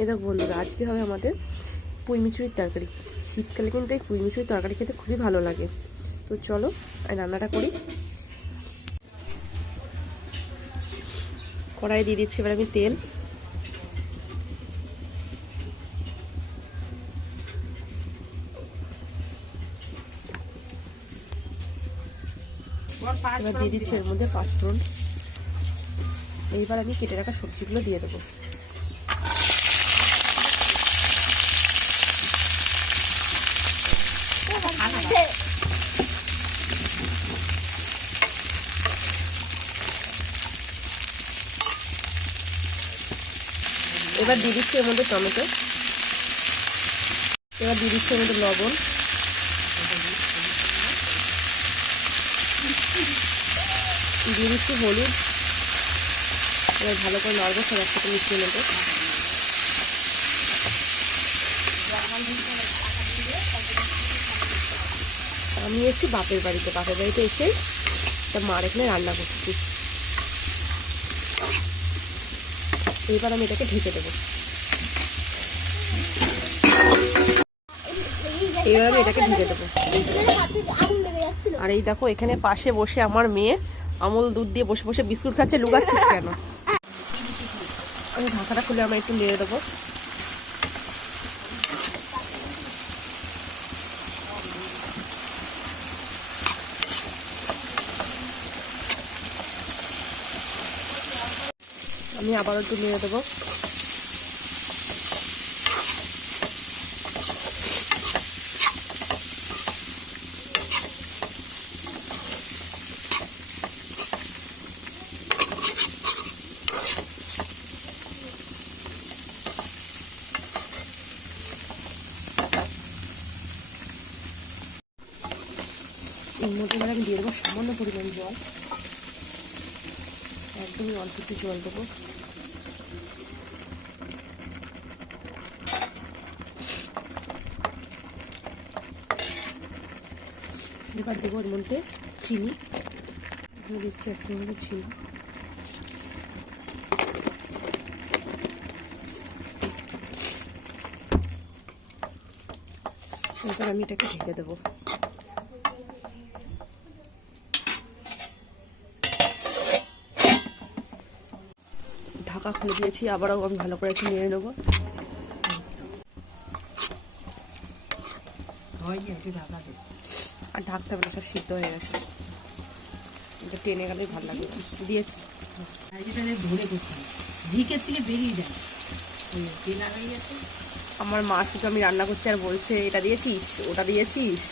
এই দেখো বন্ধুরা, আজকে হবে আমাদের পুঁই মিচুরির তরকারি। শীতকালে কিন্তু এই পুঁই মিচুরির তরকারি খেতে খুবই ভালো লাগে। তো চলো রান্নাটা করি। কড়াই দিয়ে দিচ্ছি এবার আমি তেল। এবার দিয়ে দিচ্ছি এর মধ্যে পাঁচফোড়ন। এইবার আমি কেটে রাখা সবজিগুলো দিয়ে দেবো। এবার দিয়ে দিচ্ছি এর মধ্যে টমেটো। এবার দিয়ে দিচ্ছি এর মধ্যে লবণ। দিয়ে দিচ্ছি হলুদ। এবার ভালো করে নাড়বো সব একসাথে মিশিয়ে নেবো। আমি এসেছি বাপের বাড়িতে এসে তা মার এখানে রান্না করছি। এবার আমি এটাকে ঢেকে দেবো। এবার আমি এটাকে ঢেকে দেবো। আর এই দেখো এখানে পাশে বসে আমার মেয়ে আমুল দুধ দিয়ে বসে বসে বিস্কুট খাচ্ছে। লুকাচ্ছিস কেন? আমি ঢাকাটা খুলে আমরা একটু নেড়ে দেবো। আমি আবারও একটু নেড়ে দেবো। এর মধ্যে এবার আমি দিয়ে দেবো সামান্য পরিমাণ জল। একদমই অল্প একটু জল দেবো। এবার দেবো এর মধ্যে চিনি। দিচ্ছি এক চামচ চিনি। এবার আমি এটাকে ঢেকে দেবো। ঢাকা খুলে দিয়েছি, আবারও আমি ভালো করে একটু নেড়ে নেবো। আর ঢাকতে হবে না, সব সিদ্ধ হয়ে গেছে। এটা টেনে গেলেই ভালো লাগে। দিয়েছি আমার মা শুধু আমি রান্না করছি আর বলছে এটা দিয়েছিস ওটা দিয়েছিস।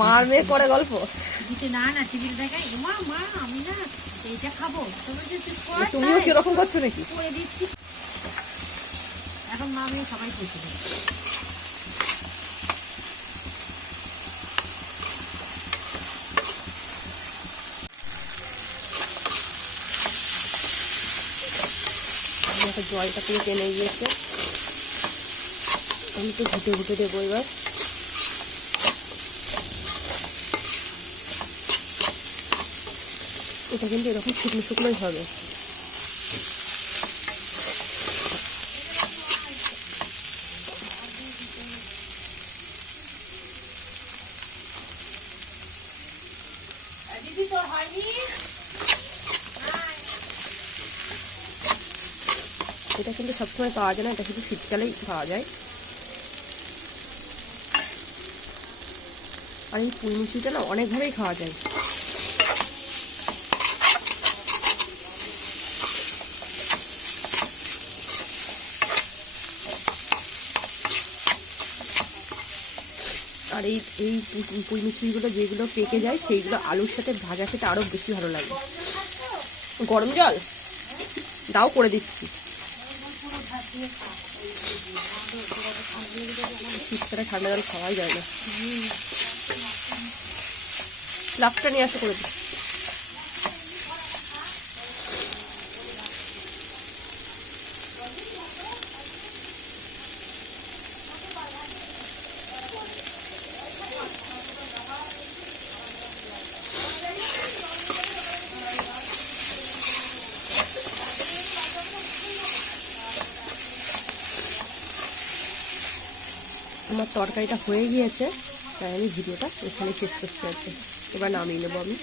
মার মেয়ে করে গল্প। তুমিও কিরকম করছো নাকি? এখন মা মেয়ে সবাই করছে। জলটা পুরো টেনে গিয়েছে। আমি তো ঘুটে ঘুটে দেবো এবার। এটা কিন্তু এরকম শুকনো শুকনোই হবে। এটা কিন্তু সবসময় পাওয়া যায় না, এটা শুধু শীতকালেই পাওয়া যায়। আর এই পুঁই মিষ্টিটা না অনেকভাবেই খাওয়া যায়। আর এই এই পুঁই মিষ্টিগুলো যেগুলো পেকে যায় সেইগুলো আলুর সাথে ভাজা খেতে আরও বেশি ভালো লাগে। গরম জল দাও, করে দিচ্ছি। শীতকালে ঠান্ডা জল খাওয়াই যায় না। লাফটা নিয়ে আসো, করে দিচ্ছি। আমার তরকারিটা হয়ে গিয়েছে, তাই আমি ভিডিওটা এখানে শেষ করছি আজকে। এবার নামিয়ে নেবো আমি।